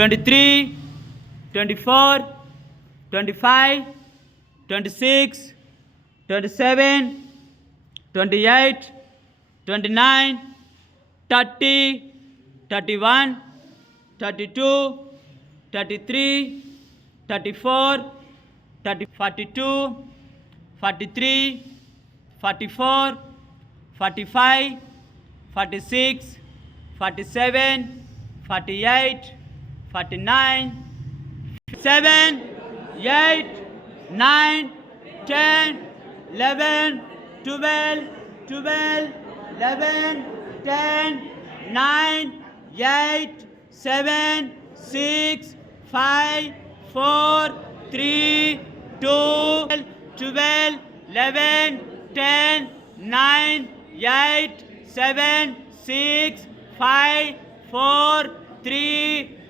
23 24 25 26 27 28 29 30 31 32 33 34 30 42 43 44 45 46 47 48 49 7 8 9 10 11 12 12 11 10 9 8 7 6 5 4 3 2 12 11 10 9 8 7 6 5 4 3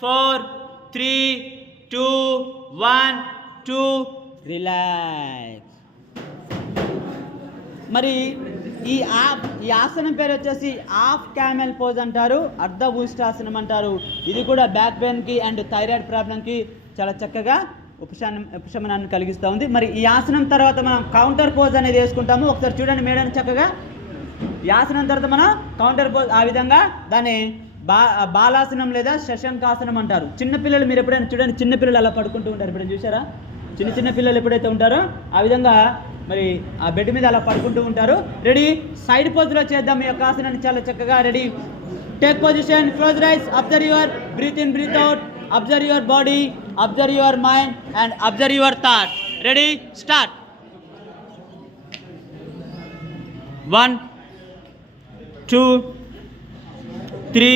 four three two one two. Relax. మరి ఈ of ఈ ఆసనం పేరు వచ్చేసి ఆఫ్ క్యామెల్ పోజ్ అంటారు అర్ధ భూష్టాసనం అంటారు. ఇది కూడా బ్యాక్ పెయిన్కి అండ్ థైరాయిడ్ ప్రాబ్లంకి చాలా చక్కగా ఉపశమనం ఉపశమనాన్ని కలిగిస్తూ ఉంది. మరి ఈ ఆసనం తర్వాత మనం కౌంటర్ పోజ్ అనేది వేసుకుంటాము. ఒకసారి చూడండి మేడం చక్కగా. ఈ ఆసనం తర్వాత మనం కౌంటర్ పోజ్ ఆ విధంగా దాన్ని బా బాలాసనం లేదా శశంకాసనం అంటారు. చిన్నపిల్లలు మీరు ఎప్పుడైనా చూడండి చిన్నపిల్లలు అలా పడుకుంటూ ఉంటారు. ఇప్పుడు చూసారా చిన్న చిన్న పిల్లలు ఎప్పుడైతే ఉంటారో ఆ విధంగా మరి ఆ బెడ్ మీద అలా పడుకుంటూ ఉంటారు. రెడీ? సైడ్ పోజ్లో చేద్దాం. మీ యొక్క ఆసనాన్ని చాలా చక్కగా ready. Take position close eyes observe your breath in breath out observe your body observe your mind and observe your thought ready start one two three